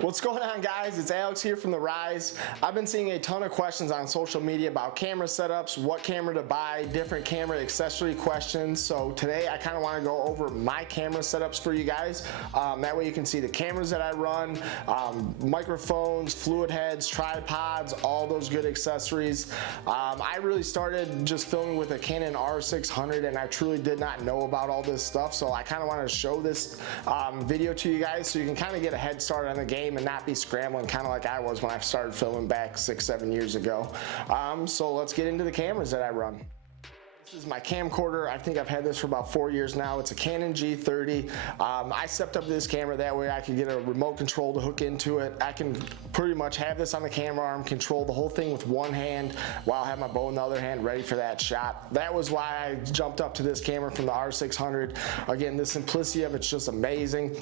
What's going on, guys? It's Alex here from The Rise. I've been seeing a ton of questions on social media about camera setups, what camera to buy, different camera accessory questions. So today I kind of want to go over my camera setups for you guys. That way you can see the cameras that I run, microphones, fluid heads, tripods, all those good accessories. I really started just filming with a Canon R600 and I truly did not know about all this stuff. So I kind of want to show this video to you guys so you can kind of get a head start on the game and not be scrambling kind of like I was when I started filming back 6-7 years ago. So let's get into the cameras that I run. This is my camcorder. I think I've had this for about 4 years now. It's a Canon G30. I stepped up this camera that way I could get a remote control to hook into it. I can pretty much have this on the camera arm, control the whole thing with one hand while I have my bow in the other hand ready for that shot. That was why I jumped up to this camera from the R600. Again, the simplicity of it's just amazing.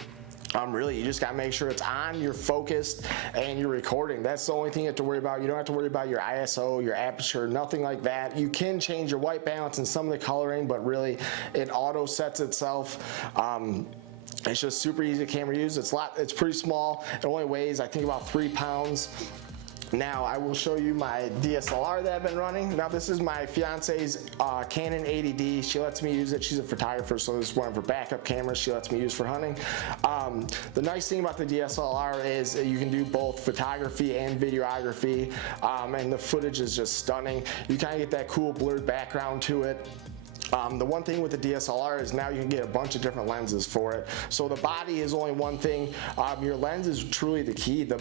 Really, you just gotta make sure it's on, you're focused, and you're recording. That's the only thing you have to worry about. You don't have to worry about your ISO, your aperture, nothing like that. You can change your white balance and some of the coloring, but really, it auto sets itself. It's just super easy camera to use. It's pretty small. It only weighs, I think, about 3 pounds. Now I will show you my DSLR that I've been running. Now this is my fiance's Canon 80D. She lets me use it. She's a photographer, so this is one of her backup cameras she lets me use for hunting. The nice thing about the DSLR is you can do both photography and videography, and the footage is just stunning. You kind of get that cool blurred background to it. The one thing with the DSLR is now you can get a bunch of different lenses for it. So the body is only one thing. Your lens is truly the key. The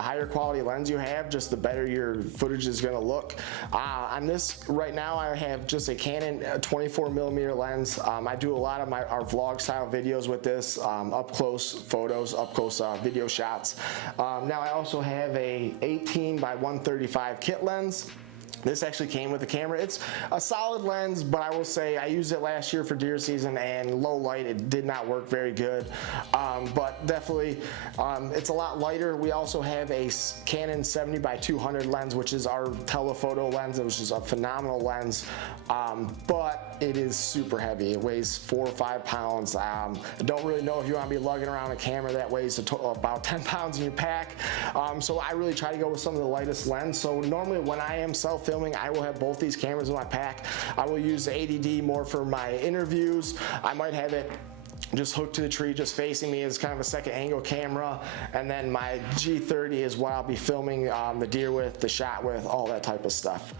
higher quality lens you have, just the better your footage is going to look. On this right now, I have just a Canon 24mm lens. I do a lot of our vlog style videos with this, up close photos, up close video shots. Now I also have a 18x135 kit lens. This actually came with the camera. It's a solid lens, but I will say I used it last year for deer season and low light, it did not work very good. But definitely, it's a lot lighter. We also have a Canon 70x200 lens, which is our telephoto lens, which is a phenomenal lens, but it is super heavy. It weighs 4 or 5 pounds. I don't really know if you want to be lugging around a camera that weighs about 10 pounds in your pack. So I really try to go with some of the lightest lens. So normally when I am self-filming, I will have both these cameras in my pack. I will use the 80D more for my interviews. I might have it just hooked to the tree, just facing me as kind of a second angle camera, and then my G30 is what I'll be filming the deer with, the shot with, all that type of stuff.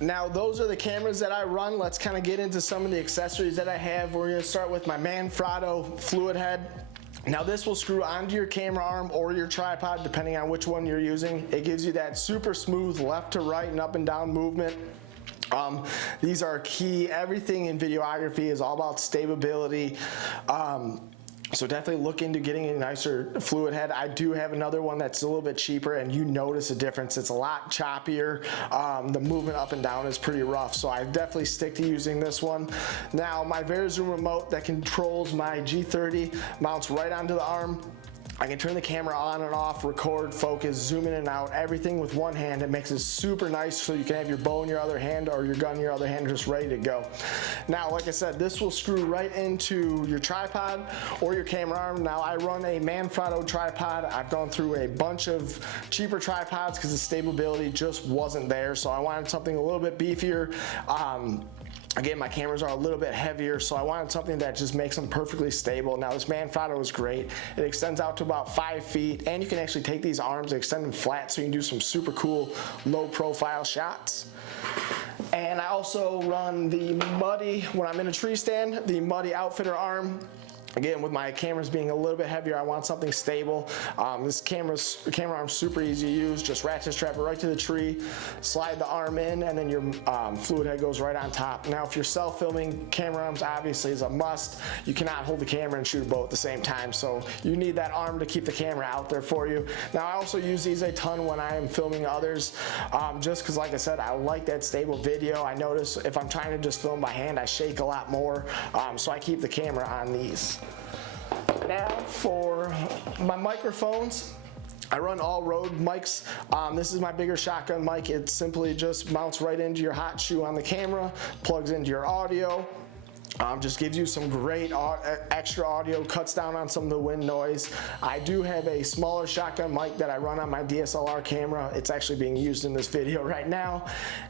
Now those are the cameras that I run. Let's kind of get into some of the accessories that I have. We're going to start with my Manfrotto fluid head. Now this will screw onto your camera arm or your tripod depending on which one you're using. It gives you that super smooth left to right and up and down movement. These are key. Everything in videography is all about stability. So definitely look into getting a nicer fluid head. I do have another one that's a little bit cheaper and you notice a difference. It's a lot choppier. The movement up and down is pretty rough. So I definitely stick to using this one. Now my VariZoom remote that controls my G30 mounts right onto the arm. I can turn the camera on and off, record, focus, zoom in and out, everything with one hand. It makes it super nice so you can have your bow in your other hand or your gun in your other hand just ready to go. Now, like I said, this will screw right into your tripod or your camera arm. Now, I run a Manfrotto tripod. I've gone through a bunch of cheaper tripods because the stability just wasn't there. So I wanted something a little bit beefier. Again, my cameras are a little bit heavier, so I wanted something that just makes them perfectly stable. Now this Manfrotto is great. It extends out to about 5 feet, and you can actually take these arms and extend them flat so you can do some super cool low profile shots. And I also run the Muddy, when I'm in a tree stand, the Muddy Outfitter arm. Again, with my cameras being a little bit heavier, I want something stable. This camera arm's super easy to use. Just ratchet strap it right to the tree, slide the arm in, and then your fluid head goes right on top. Now, if you're self-filming, camera arms obviously is a must. You cannot hold the camera and shoot a bow at the same time, so you need that arm to keep the camera out there for you. Now, I also use these a ton when I am filming others, just because, like I said, I like that stable video. I notice if I'm trying to just film by hand, I shake a lot more, so I keep the camera on these. Now for my microphones, I run all Rode mics. This is my bigger shotgun mic. It simply just mounts right into your hot shoe on the camera, plugs into your audio. Just gives you some great extra audio, cuts down on some of the wind noise. I do have a smaller shotgun mic that I run on my DSLR camera. It's actually being used in this video right now.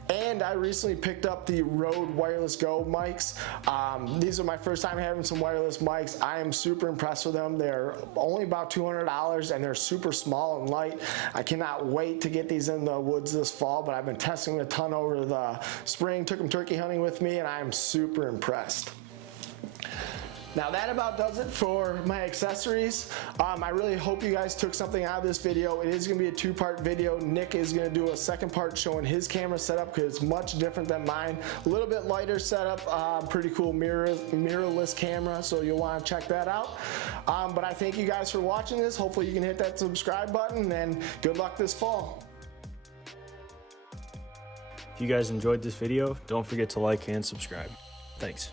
And I recently picked up the Rode Wireless Go mics. These are my first time having some wireless mics. I am super impressed with them. They're only about $200 and they're super small and light. I cannot wait to get these in the woods this fall, but I've been testing a ton over the spring, took them turkey hunting with me, and I am super impressed. Now that about does it for my accessories. I really hope you guys took something out of this video. It is going to be a two-part video. Nick is going to do a second part showing his camera setup because it's much different than mine. A little bit lighter setup, pretty cool mirrorless camera, so you'll want to check that out. But I thank you guys for watching this. Hopefully you can hit that subscribe button, and good luck this fall. If you guys enjoyed this video, don't forget to like and subscribe. Thanks.